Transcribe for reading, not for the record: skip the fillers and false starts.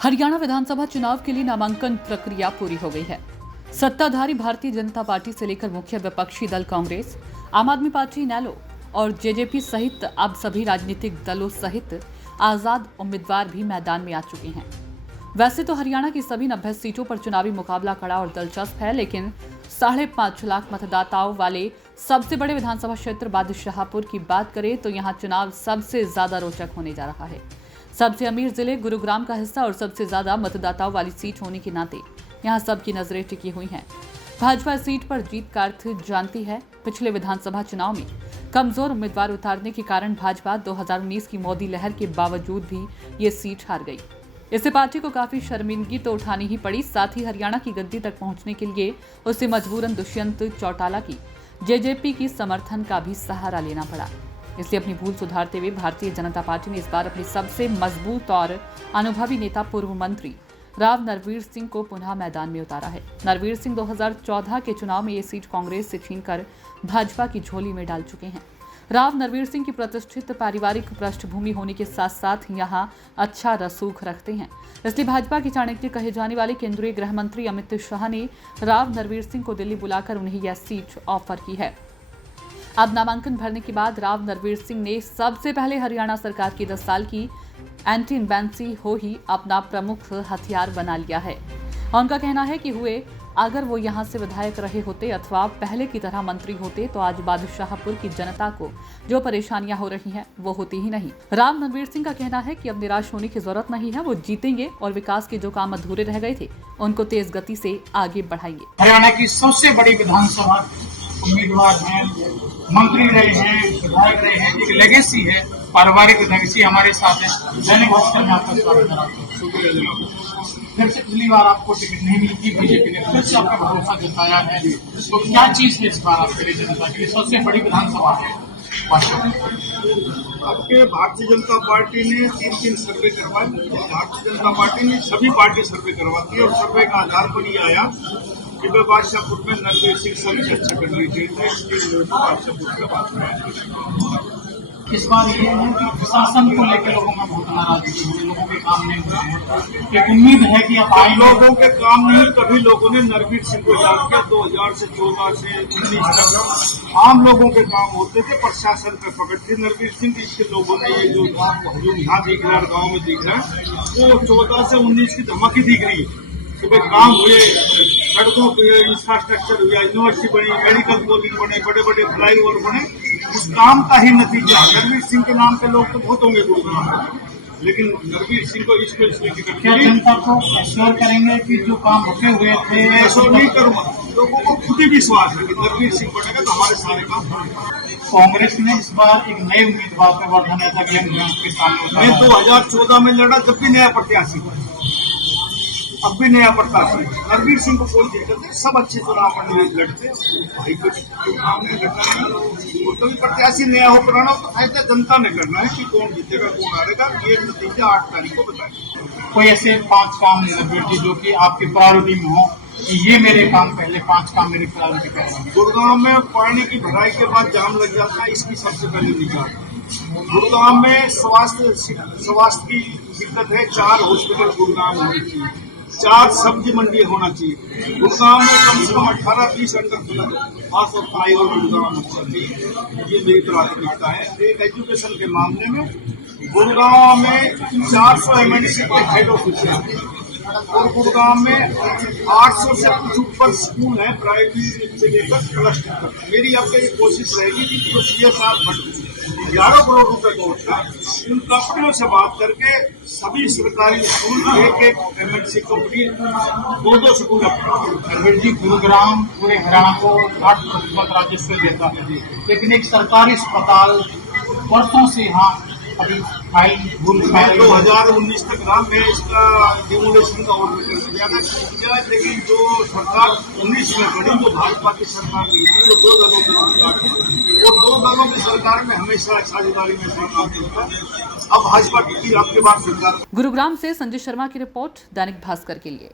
हरियाणा विधानसभा चुनाव के लिए नामांकन प्रक्रिया पूरी हो गई है। सत्ताधारी भारतीय जनता पार्टी से लेकर मुख्य विपक्षी दल कांग्रेस, आम आदमी पार्टी, इनेलो और जेजेपी सहित अब सभी राजनीतिक दलों सहित आजाद उम्मीदवार भी मैदान में आ चुके हैं। वैसे तो हरियाणा की सभी 90 सीटों पर चुनावी मुकाबला कड़ा और दिलचस्प है, लेकिन 5.5 लाख मतदाताओं वाले सबसे बड़े विधानसभा क्षेत्र बादशाहपुर की बात करें तो यहाँ चुनाव सबसे ज्यादा रोचक होने जा रहा है। सबसे अमीर जिले गुरुग्राम का हिस्सा और सबसे ज्यादा मतदाताओं वाली सीट होने के नाते यहाँ सबकी नजरें टिकी हुई हैं। भाजपा सीट पर जीत का अर्थ जानती है। पिछले विधानसभा चुनाव में कमजोर उम्मीदवार उतारने के कारण भाजपा 2019 की मोदी लहर के बावजूद भी ये सीट हार गई। इससे पार्टी को काफी शर्मिंदगी तो उठानी ही पड़ी, साथ ही हरियाणा की गद्दी तक पहुंचने के लिए उसे मजबूरन दुष्यंत चौटाला की जेजेपी की समर्थन का भी सहारा लेना पड़ा। इसलिए अपनी भूल सुधारते हुए भारतीय जनता पार्टी ने इस बार अपनी सबसे मजबूत और अनुभवी नेता पूर्व मंत्री राव नरवीर सिंह को पुनः मैदान में उतारा है। नरवीर सिंह 2014 के चुनाव में ये सीट कांग्रेस से छीनकर भाजपा की झोली में डाल चुके हैं। राव नरवीर सिंह की प्रतिष्ठित पारिवारिक पृष्ठभूमि होने के साथ साथ यहाँ अच्छा रसूख रखते हैं, इसलिए भाजपा के चाणक्य कहे जाने वाले केंद्रीय गृह मंत्री अमित शाह ने राव नरवीर सिंह को दिल्ली बुलाकर उन्हें यह सीट ऑफर की है। अब नामांकन भरने के बाद राव नरवीर सिंह ने सबसे पहले हरियाणा सरकार की 10 साल की एंटी इनकम्बेंसी हो ही अपना प्रमुख हथियार बना लिया है। उनका कहना है कि अगर वो यहाँ से विधायक रहे होते अथवा पहले की तरह मंत्री होते तो आज बादशाहपुर की जनता को जो परेशानियां हो रही हैं वो होती ही नहीं। राव नरवीर सिंह का कहना है कि अब निराश होने की जरूरत नहीं है, वो जीतेंगे और विकास के जो काम अधूरे रह गए थे उनको तेज गति से आगे बढ़ाएंगे। हरियाणा की सबसे बड़ी विधानसभा उम्मीदवार हैं, मंत्री रहे हैं, विधायक रहे हैं, एक लेगेसी है, पारिवारिक लेगेसी हमारे साथ है। दैनिक भास्कर में आपका स्वागत है। फिर से पिछली बार आपको टिकट नहीं मिली थी, बीजेपी ने फिर से आपका भरोसा जताया है, तो क्या चीज है इस बार आपके लिए जनता के लिए सबसे बड़ी विधानसभा है? आपके भारतीय जनता पार्टी ने 3 सर्वे करवाए। भारतीय जनता पार्टी ने सभी पार्टी सर्वे करवाती है और सर्वे का आधार पर ये आया कि बादशाहपुर में नरवीर सिंह सबसे अच्छा कैंडिडेट है, इसलिए बादशाहपुर के बात में। इस बार ये है कि प्रशासन को लेकर लोगों में बहुत नाराजगी है, लोगों के काम नहीं हो रहे हैं। एक उम्मीद है कि अब आए लोगों के काम नहीं, कभी लोगों ने नरवीर सिंह को याद किया। 2000 से 14 से 19 तक आम लोगों के काम होते थे, प्रशासन पे पकड़ थी नरवीर सिंह। इसके लोगों ने ये जो यहाँ दिख रहा है, गाँव में दिख रहा है, वो 14 से 19 की धमकी दिख रही है। सुबह काम हुए, सड़कों के इंफ्रास्ट्रक्चर हुआ, यूनिवर्सिटी बनी, मेडिकल कॉलेज बने, बड़े बड़े फ्लाईओवर बने, उस काम का ही नतीजा। नरवीर सिंह के नाम पे लोग तो बहुत होंगे गुरुग्राम में, लेकिन नरवीर सिंह को इसको इसलिए टिकट क्या जनता को एश्योर करेंगे कि जो काम रुके हुए थे? मैं एश्योर नहीं करूंगा, लोगों को खुद ही विश्वास है कि नरवीर सिंह बनेगा तो हमारे सारे काम होंगे। कांग्रेस ने इस बार एक नए उम्मीदवार पर वर्धन था कि के सामने मैं 2014 में लड़ा, जब भी नया प्रत्याशी था, अब भी नया प्रत्याशी। नरवीर सिंह को कोई दिक्कत नहीं, सब अच्छे चुनाव लड़ते भाई, कुछ चुनाव में लड़ना तो भी प्रत्याशी नया हो पुराना तो फैसला जनता ने करना है कि कौन जीतेगा कौन हारेगा। ये नतीजा 8 तारीख को बताएंगे। कोई ऐसे 5 काम नरवीर जी जो कि आपकी प्रायोरिटी में हो कि ये मेरे काम पहले 5 काम मेरी प्रायोरिटी करेंगे? गुरुग्राम में पानी की भराई के बाद जाम लग जाता है, इसकी सबसे पहले निकाल। गुरुग्राम में स्वास्थ्य की दिक्कत है, 4 हॉस्पिटल गुरुग्राम होनी चाहिए, 4 सब्जी मंडी होना चाहिए। गुरुग्राम में कम से कम 18-20 अंडर खास और फ्लाईओवर गुरुग्राम होना चाहिए। ये मेरी प्राथमिकता है। एक एजुकेशन के मामले में गुरुग्राम में 400 MNC के हेड ऑफिस है और गुरुग्राम में 800 से कुछ ऊपर स्कूल है, प्राइमरी से लेकर प्लस 2 तक। मेरी अब ये कोशिश रहेगी कि जो CSR 11 करोड़ रुपए का होता है, उन कंपनियों से बात करके सभी सरकारी स्कूल एक MNC कंपनी 2 स्कूल अपना। जी गुरुग्राम पूरे हरियाणा को 8% राजस्व देता है, लेकिन एक सरकारी अस्पताल वर्षों से यहाँ अभी फाइल 2019 तक रहा। मैं इसका डिमोलेशन का ऑर्डर कर दिया, लेकिन जो सरकार 19 में बनी, जो भाजपा की सरकार थी, जो 2 दलों की सरकार थी, वो 2 दलों की सरकार में हमेशा साझेदारी में सरकार देता। अब भाजपा की आपके पास सरकार। गुरुग्राम से संजय शर्मा की रिपोर्ट, दैनिक भास्कर के लिए।